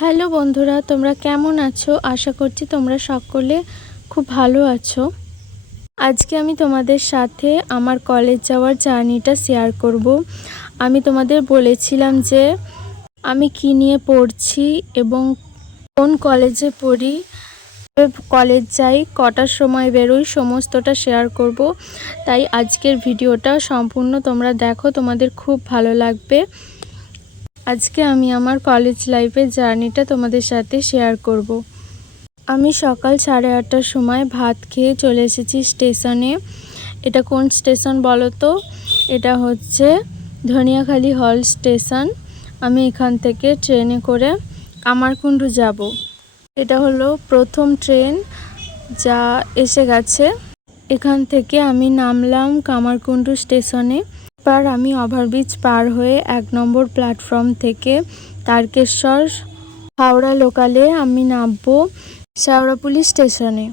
Hello বন্ধুরা, তোমরা কেমন আছো? আশা করছি তোমরা সকলে খুব ভালো আছো। আজকে আমি তোমাদের সাথে আমার কলেজ যাওয়ার জার্নিটা শেয়ার করব। আমি তোমাদের বলেছিলাম যে আমি কি নিয়ে পড়ছি এবং কোন কলেজে পড়ি, কলেজ যাই, কটার সময় বেরোই, সমস্তটা শেয়ার করব। তাই আজকের ভিডিওটা সম্পূর্ণ তোমরা দেখো, তোমাদের খুব ভালো লাগবে। আজকে আমি আমার কলেজ লাইফের জার্নিটা তোমাদের সাথে শেয়ার করব। আমি সকাল 8:30টার সময় ভাত খেয়ে চলে এসেছি স্টেশনে। এটা কোন স্টেশন বলো তো? এটা হচ্ছে ধনিয়াখালী হল স্টেশন। আমি এখান থেকে ট্রেনে করে কামারকুণ্ডু যাব। এটা হলো প্রথম ট্রেন যা এসে গেছে। এখান থেকে আমি নামলাম কামারকুণ্ডু স্টেশনে। এবার আমি ওভারব্রিজ পার হয়ে 1 নম্বর প্ল্যাটফর্ম থেকে তারকেশ্বর হাওড়া লোকালে আমি নামবো শেওড়াফুলি স্টেশনে।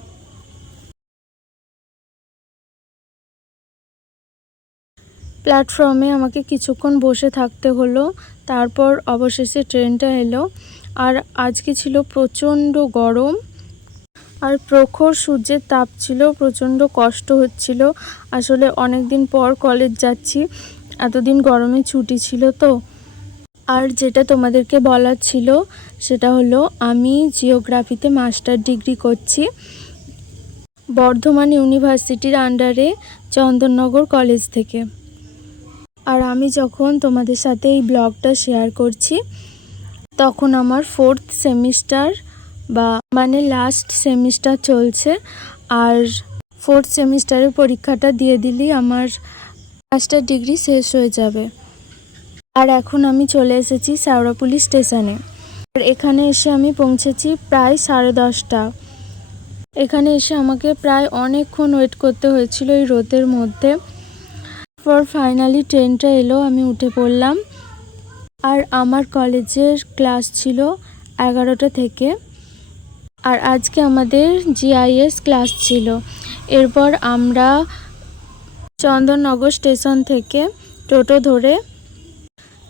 প্ল্যাটফর্মে আমাকে কিছুক্ষণ বসে থাকতে হলো, তারপর অবশেষে ট্রেনটা এলো। আর আজকে ছিল প্রচণ্ড গরম আর প্রখর সূর্যের তাপ ছিল, প্রচণ্ড কষ্ট হচ্ছিল। আসলে অনেক দিন পর কলেজ যাচ্ছি, এতদিন গরমে ছুটি ছিল তো। আর যেটা তোমাদেরকে বলার ছিল সেটা হলো আমি জিওগ্রাফিতে মাস্টার ডিগ্রি করছি বর্ধমান ইউনিভার্সিটির আন্ডারে চন্দননগর কলেজ থেকে। আর আমি যখন তোমাদের সাথে এই ব্লগটা শেয়ার করছি তখন আমার 4th সেমিস্টার মানে লাস্ট সেমিস্টার চলছে। আর 4th সেমিস্টারের পরীক্ষাটা দিয়ে দিলেই আমার মাস্টার ডিগ্রি শেষ হয়ে যাবে। আর এখন আমি চলে এসেছি শেওড়াফুলি স্টেশনে। আর এখানে এসে আমি পৌঁছেছি প্রায় 10:30টা। এখানে এসে আমাকে প্রায় অনেকক্ষণ ওয়েট করতে হয়েছিল এই রোদের মধ্যে। ফাইনালি ট্রেনটা এলো, আমি উঠে পড়লাম। আর আমার কলেজের ক্লাস ছিল 11টা থেকে। আর আজকে আমাদের জিআইএস ক্লাস ছিল। এরপর আমরা চন্দননগর স্টেশন থেকে টোটো ধরে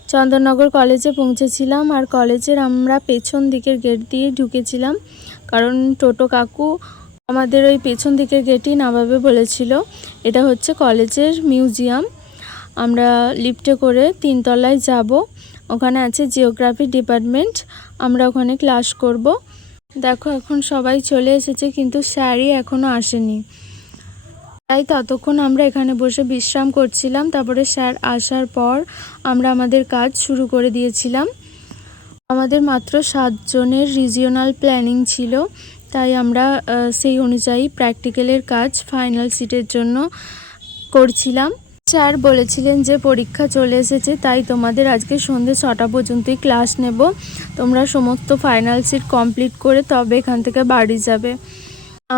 চন্দননগর কলেজে পৌঁছেছিলাম। আর কলেজের আমরা পেছন দিকের গেট দিয়ে ঢুকেছিলাম, কারণ টোটো কাকু আমাদের ওই পেছন দিকের গেটেই নামাবে বলেছিল। এটা হচ্ছে কলেজের মিউজিয়াম। আমরা লিফটে করে 3 তলায় যাব, ওখানে আছে জিওগ্রাফি ডিপার্টমেন্ট, আমরা ওখানে ক্লাস করব। দেখো এখন সবাই চলে এসেছে, কিন্তু স্যারই এখনও আসেনি। তাই ততক্ষণ আমরা এখানে বসে বিশ্রাম করছিলাম। তারপরে স্যার আসার পর আমরা আমাদের কাজ শুরু করে দিয়েছিলাম। আমাদের মাত্র 7 জনের রিজিওনাল প্ল্যানিং ছিল, তাই আমরা সেই অনুযায়ী প্র্যাকটিক্যালের কাজ ফাইনাল সিটের জন্য করছিলাম। স্যার বলেছিলেন যে পরীক্ষা চলে এসেছে, তাই তোমাদের আজকে সন্ধ্যে 6টা পর্যন্তই ক্লাস নেব। তোমরা সমস্ত ফাইনাল সিট কমপ্লিট করে তবে এখান থেকে বাড়ি যাবে।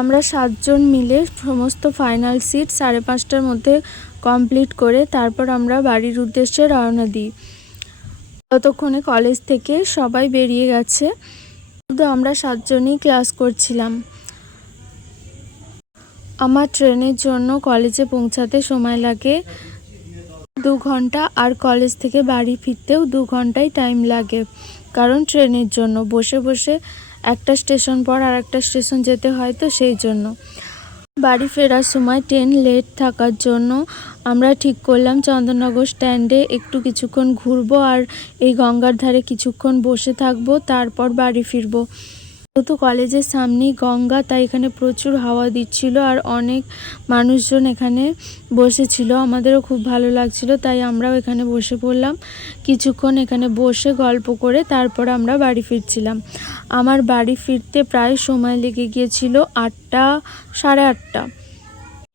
আমরা 7 জন মিলে সমস্ত ফাইনাল সিট 5:30টার মধ্যে কমপ্লিট করে তারপর আমরা বাড়ির উদ্দেশ্যে রওনা দিই। ততক্ষণে কলেজ থেকে সবাই বেরিয়ে গেছে, শুধু আমরা 7 জনই ক্লাস করছিলাম। আমার ট্রেনের জন্য কলেজে পৌঁছাতে সময় লাগে 2 ঘন্টা, আর কলেজ থেকে বাড়ি ফিরতেও 2 ঘন্টাই টাইম লাগে, কারণ ট্রেনের জন্য বসে বসে একটা স্টেশন পর আর একটা স্টেশন যেতে হয়, তো সেই জন্য। বাড়ি ফেরার সময় ট্রেন লেট থাকার জন্য আমরা ঠিক করলাম চন্দননগর স্ট্যান্ডে একটু কিছুক্ষণ ঘুরবো আর এই গঙ্গার ধারে কিছুক্ষণ বসে থাকবো, তারপর বাড়ি ফিরবো। যেহেতু কলেজের সামনেই গঙ্গা, তাই এখানে প্রচুর হাওয়া দিচ্ছিল আর অনেক মানুষজন এখানে বসেছিল। আমাদেরও খুব ভালো লাগছিল, তাই আমরাও এখানে বসে পড়লাম। কিছুক্ষণ এখানে বসে গল্প করে তারপর আমরা বাড়ি ফিরছিলাম। আমার বাড়ি ফিরতে প্রায় সময় লেগে গিয়েছিল 8টা, 8:30।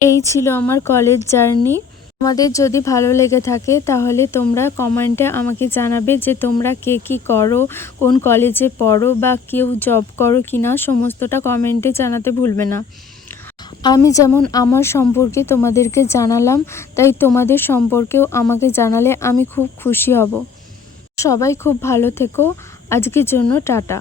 এই ছিল আমার কলেজ জার্নি। তোমাদের যদি ভালো লেগে থাকে তাহলে তোমরা কমেন্টে আমাকে জানাবে যে তোমরা কে কী করো, কোন কলেজে পড়ো, বা কেউ জব করো কিনা, সমস্তটা কমেন্টে জানাতে ভুলবে না। আমি যেমন আমার সম্পর্কে তোমাদেরকে জানালাম, তাই তোমাদের সম্পর্কেও আমাকে জানালে আমি খুব খুশি হব। সবাই খুব ভালো থেকো। আজকের জন্য টাটা।